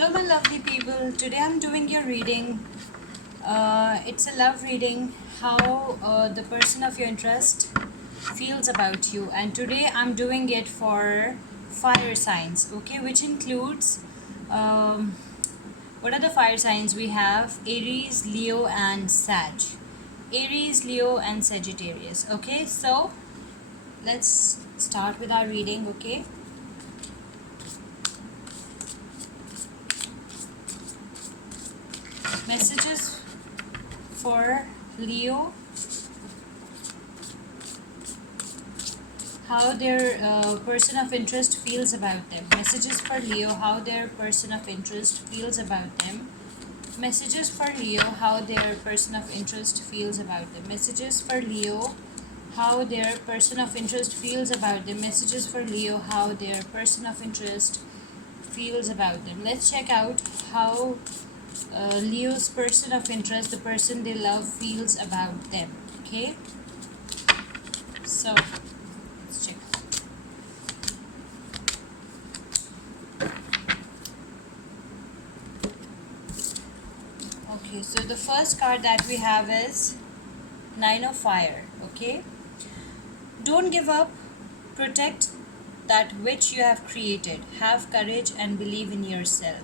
Hello, my lovely people. Today I'm doing your reading. It's a love reading, how the person of your interest feels about you. And today I'm doing it for fire signs, okay, which includes um, what are the fire signs we have? Aries, Leo, and Sag. Aries, Leo, and Sagittarius, okay. So let's start with our reading, okay. Messages for Leo, how their person of interest feels about them. Messages for Leo, how their person of interest feels about them. Messages for Leo, how their person of interest feels about them. Messages for Leo, how their person of interest feels about them. Messages for Leo, how their person of interest feels about them. Let's check out how Leo's person of interest, the person they love, feels about them. Okay, so let's check. Okay, so the first card that we have is Nine of Fire. Okay, don't give up, protect that which you have created, have courage and believe in yourself.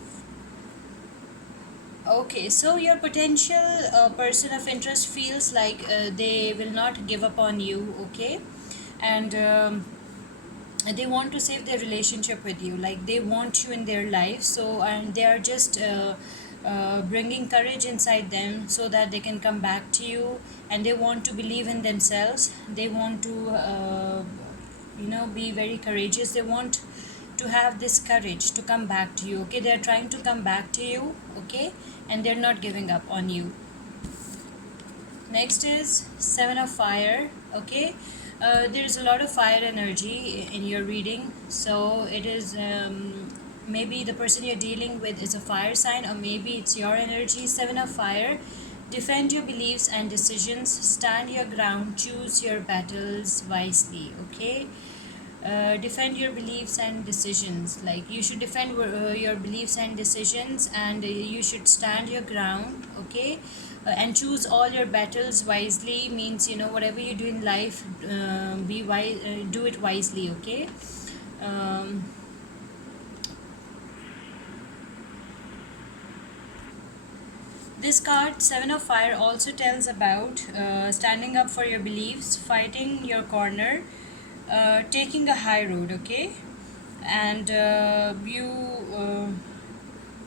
Okay, so your potential person of interest feels like they will not give up on you, okay, and they want to save their relationship with you, like they want you in their life. So and they are just bringing courage inside them so that they can come back to you, and they want to believe in themselves. They want to be very courageous. They want to have this courage to come back to you, okay. They're trying to come back to you, okay, and they're not giving up on you. Next is Seven of Fire. Okay, there's a lot of fire energy in your reading, so it is maybe the person you're dealing with is a fire sign, or maybe it's your energy. Seven of Fire. Defend your beliefs and decisions, stand your ground, choose your battles wisely, okay. Defend your beliefs and decisions, like you should defend your beliefs and decisions, and you should stand your ground, okay. And choose all your battles wisely means, whatever you do in life, be wise, do it wisely, okay. um, this card, Seven of Fire, also tells about standing up for your beliefs, fighting your corner, taking a high road, okay. And you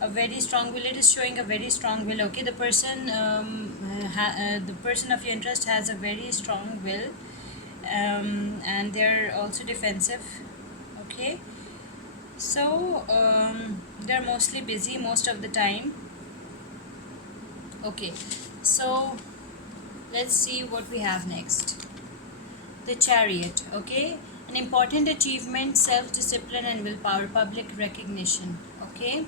a very strong will. It is showing a very strong will, okay. The person the person of your interest has a very strong will, and they're also defensive, okay. So they're mostly busy most of the time, okay. So let's see what we have next. The Chariot, okay. An important achievement, self-discipline and willpower, public recognition, okay.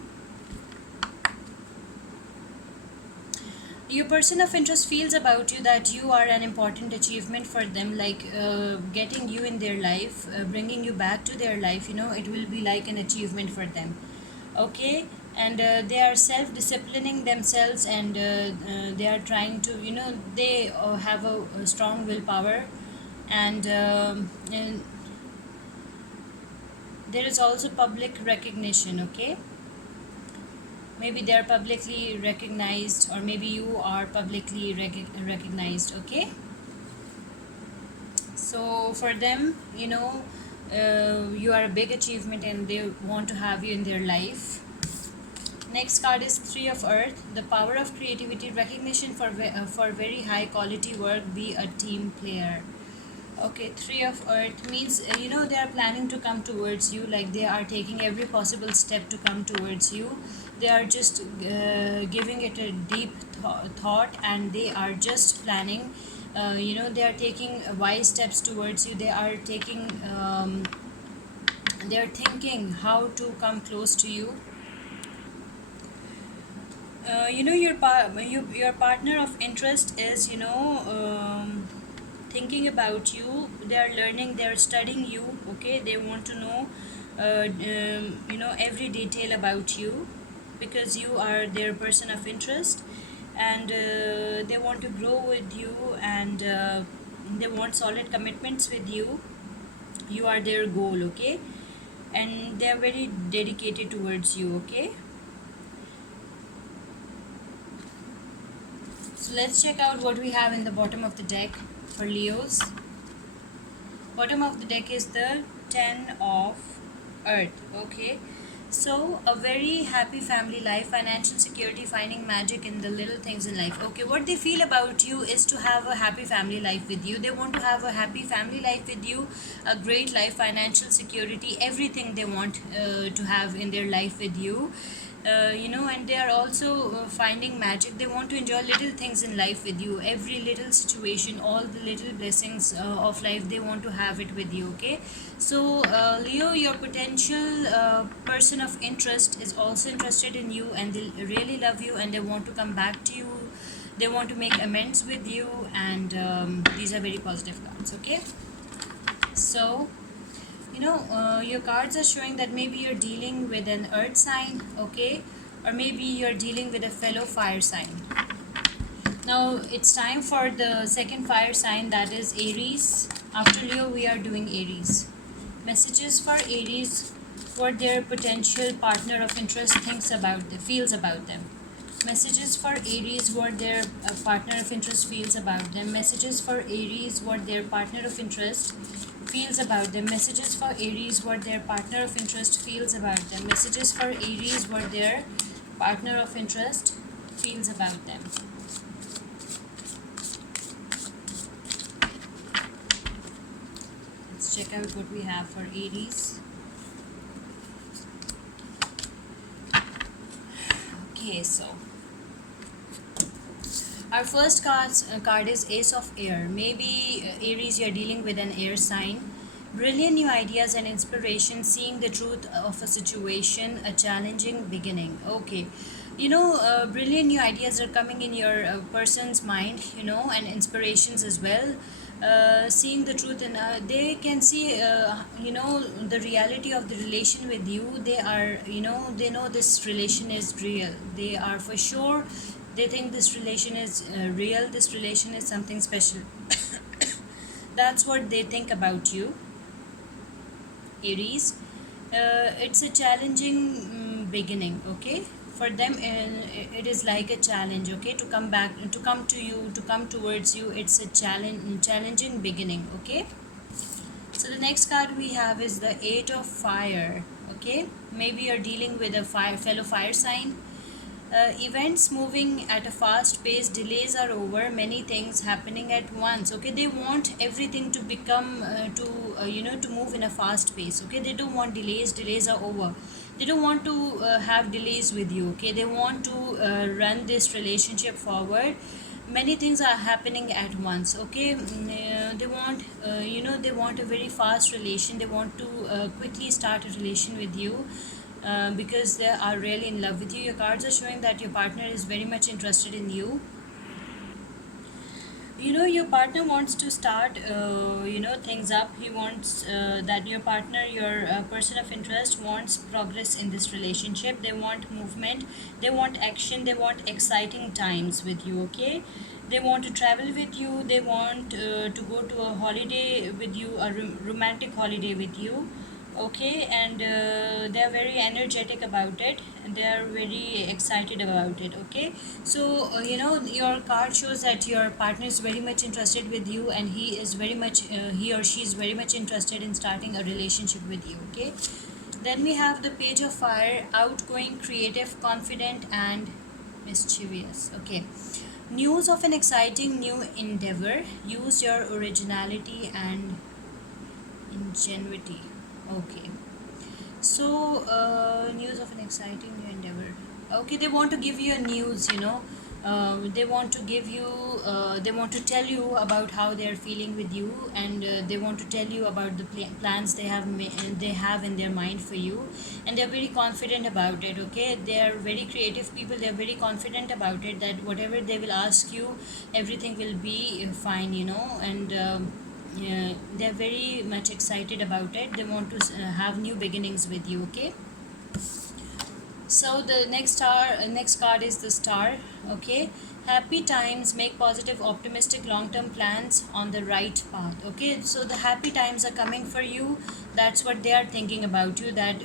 Your person of interest feels about you that you are an important achievement for them, like getting you in their life, bringing you back to their life, it will be like an achievement for them, okay. And they are self-disciplining themselves, and they are trying to, they have a strong willpower, and there is also public recognition, okay. Maybe they are publicly recognized, or maybe you are publicly recognized, okay. So for them, you are a big achievement, and they want to have you in their life. Next card is Three of Earth, the power of creativity, recognition for very high quality work, be a team player. Okay, Three of Earth means, they are planning to come towards you, like they are taking every possible step to come towards you. They are just giving it a deep thought, and they are just planning. They are taking wise steps towards you. They are taking, they are thinking how to come close to you. Your partner of interest is, thinking about you. They are learning, they are studying you, okay. They want to know every detail about you. because you are their person of interest, and they want to grow with you, and they want solid commitments with you. You are their goal, okay? And they are very dedicated towards you, okay? So let's check out what we have in the bottom of the deck for Leos. Bottom of the deck is the 10 of Earth, okay? So a very happy family life, financial security, finding magic in the little things in life. Okay, what they feel about you is to have a happy family life with you. They want to have a happy family life with you, a great life, financial security, everything they want to have in their life with you. And they are also finding magic. They want to enjoy little things in life with you, every little situation, all the little blessings of life, they want to have it with you, okay? So Leo, your potential person of interest is also interested in you, and they really love you, and they want to come back to you. They want to make amends with you, and these are very positive cards, okay? So your cards are showing that maybe you're dealing with an earth sign, okay? Or maybe you're dealing with a fellow fire sign. Now it's time for the second fire sign, that is Aries. After Leo, we are doing Aries. Messages for Aries, what their potential partner of interest feels about them. Messages for Aries, what their partner of interest feels about them. Messages for Aries, what their partner of interest feels about them. Messages for Aries, what their partner of interest feels about them. Messages for Aries, what their partner of interest feels about them. Let's check out what we have for Aries. Okay, so our first card is Ace of Air. Maybe Aries, you're dealing with an air sign. Brilliant new ideas and inspiration, seeing the truth of a situation, a challenging beginning. Okay, brilliant new ideas are coming in your person's mind, and inspirations as well. Seeing the truth, and they can see the reality of the relation with you. They are, they know this relation is real. They are for sure, they think this relation is real, this relation is something special. That's what they think about you, Aries. It's a challenging beginning, okay? For them, it is like a challenge, okay? To come back, to come to you, to come towards you, it's a challenging beginning, okay? So the next card we have is the Eight of Fire, okay? Maybe you're dealing with a fellow fire sign. Events moving at a fast pace, delays are over, many things happening at once, okay? They want everything to become to move in a fast pace, okay? They don't want delays are over. They don't want to have delays with you, okay? They want to run this relationship forward. Many things are happening at once, okay? They want they want a very fast relation. They want to quickly start a relation with you, because they are really in love with you. Your cards are showing that your partner is very much interested in you. Your partner wants to start things up. He wants that your partner, your person of interest, wants progress in this relationship. They want movement, they want action, they want exciting times with you, okay? They want to travel with you, they want to go to a holiday with you, a romantic holiday with you, okay? And they are very energetic about it, and they are very excited about it, okay? So your card shows that your partner is very much interested with you, and he or she is very much interested in starting a relationship with you, okay? Then we have the Page of Fire, outgoing, creative, confident, and mischievous, okay? News of an exciting new endeavor, use your originality and ingenuity, okay? So, news of an exciting new endeavor. Okay, they want to give you a news, they want to give you, they want to tell you about how they are feeling with you, and they want to tell you about the plans they have in their mind for you, and they're very confident about it, okay? They are very creative people, they're very confident about it, that whatever they will ask you, everything will be fine, and yeah, they're very much excited about it. They want to have new beginnings with you, okay? So the next card is the star. Okay, happy times make positive, optimistic, long-term plans on the right path. Okay, so the happy times are coming for you. That's what they are thinking about you. That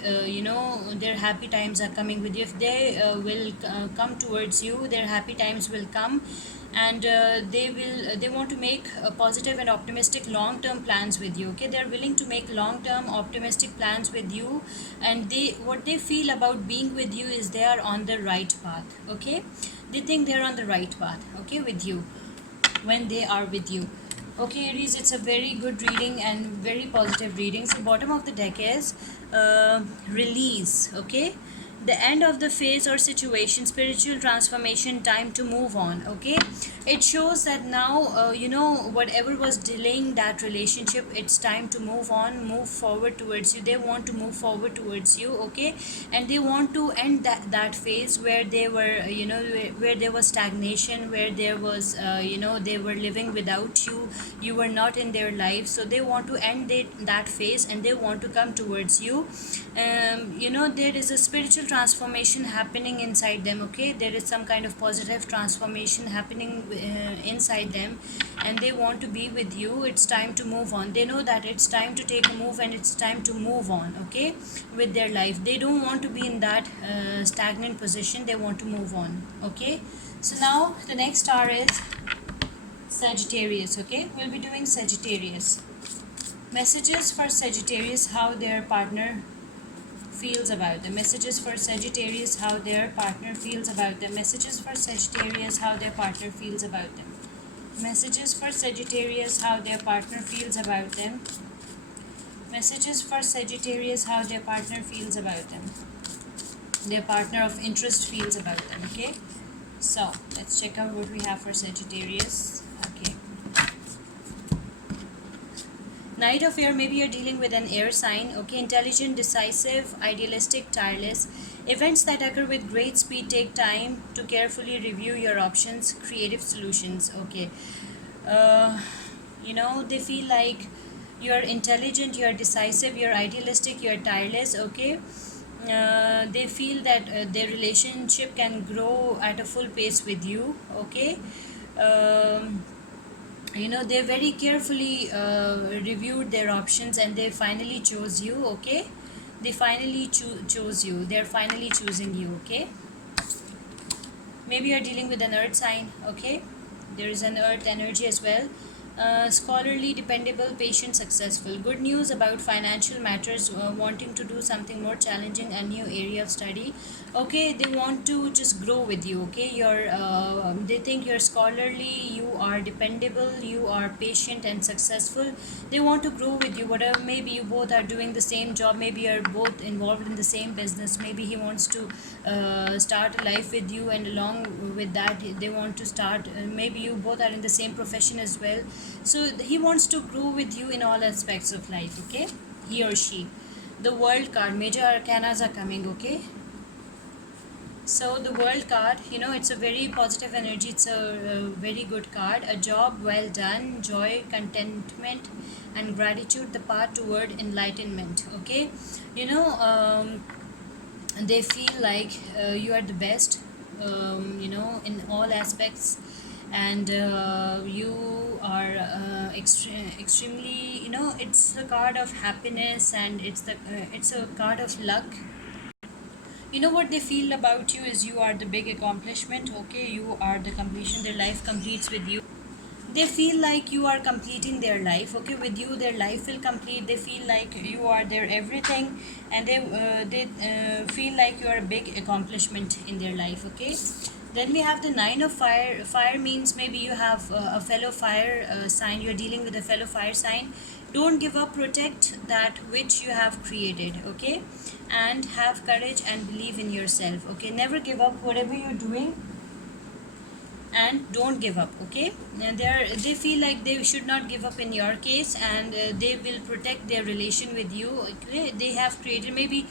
their happy times are coming with you. If they will come towards you, their happy times will come, and they want to make positive and optimistic long term plans with you. Okay, they're willing to make long term optimistic plans with you, and they what they feel about being with you is they are on the right path. Okay, they think they're on the right path, okay, with you when they are with you. Okay, Aries, it's a very good reading and very positive reading. So bottom of the deck is release. Okay, the end of the phase or situation, spiritual transformation, time to move on. Okay, it shows that now whatever was delaying that relationship, it's time to move on, move forward towards you. They want to move forward towards you. Okay, and they want to end that phase where they were where there was stagnation, where there was they were living without you, you were not in their life. So they want to end that phase, and they want to come towards you. There is a spiritual transformation happening inside them. Okay, there is some kind of positive transformation happening inside them, and they want to be with you. It's time to move on. They know that it's time to take a move, and it's time to move on. Okay, with their life, they don't want to be in that stagnant position. They want to move on. Okay, so now the next star is Sagittarius. Okay, we'll be doing Sagittarius. Messages for Sagittarius, how their partner feels about them. Messages for Sagittarius, how their partner feels about them. Messages for Sagittarius, how their partner feels about them. Messages for Sagittarius, how their partner feels about them. Messages for Sagittarius, how their partner feels about them. Their partner of interest feels about them. Okay, so let's check out what we have for Sagittarius. Okay, Knight of Air, maybe you're dealing with an air sign. Okay, intelligent, decisive, idealistic, tireless. Events that occur with great speed take time to carefully review your options, creative solutions. Okay, they feel like you're intelligent, you're decisive, you're idealistic, you're tireless. Okay, they feel that their relationship can grow at a full pace with you. Okay, they very carefully reviewed their options, and they finally chose you. Okay, they finally chose you, they're finally choosing you. Okay, maybe you're dealing with an earth sign. Okay, there is an earth energy as well. Scholarly, dependable, patient, successful. Good news about financial matters, wanting to do something more challenging, a new area of study. Okay, they want to just grow with you. Okay, they think you're scholarly, you are dependable, you are patient and successful. They want to grow with you. Whatever, maybe you both are doing the same job, maybe you're both involved in the same business, maybe he wants to start a life with you, and along with that they want to start, maybe you both are in the same profession as well. So he wants to grow with you in all aspects of life. Okay, he or she. The World card, major arcanas are coming. Okay, so the World card, it's a very positive energy. It's a very good card. A job well done, joy, contentment, and gratitude, the path toward enlightenment. Okay, they feel like you are the best, in all aspects, and you are extremely, it's the card of happiness, and it's a card of luck. What they feel about you is you are the big accomplishment. Okay, you are the completion, their life completes with you. They feel like you are completing their life. Okay, with you their life will complete. They feel like you are their everything, and they feel like you are a big accomplishment in their life. Okay, then we have the Nine of Fire. Fire means maybe you have a fellow fire sign, you're dealing with a fellow fire sign. Don't give up, protect that which you have created. Okay, and have courage and believe in yourself. Okay, never give up whatever you're doing, and don't give up. Okay, and they feel like they should not give up in your case, and they will protect their relation with you. Okay, they have created, maybe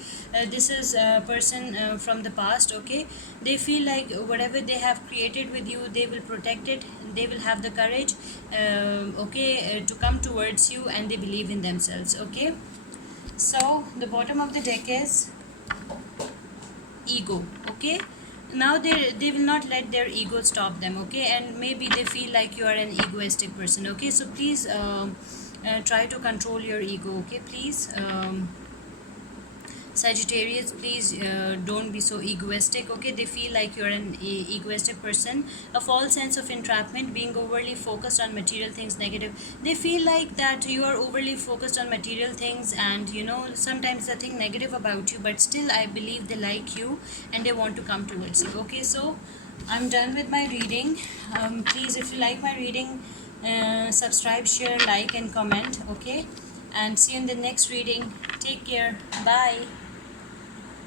this is a person from the past. Okay, they feel like whatever they have created with you, they will protect it. They will have the courage, to come towards you, and they believe in themselves. Okay, so the bottom of the deck is ego. Okay, now they will not let their ego stop them. Okay, and maybe they feel like you are an egoistic person. Okay, so please try to control your ego. Okay, please, Sagittarius, please don't be so egoistic. Okay, they feel like you're an egoistic person. A false sense of entrapment, being overly focused on material things, negative. They feel like that you are overly focused on material things, and you know, sometimes they think negative about you, but still, I believe they like you and they want to come towards you. Okay, so I'm done with my reading. Please, if you like my reading, subscribe, share, like, and comment. Okay, and see you in the next reading. Take care. Bye.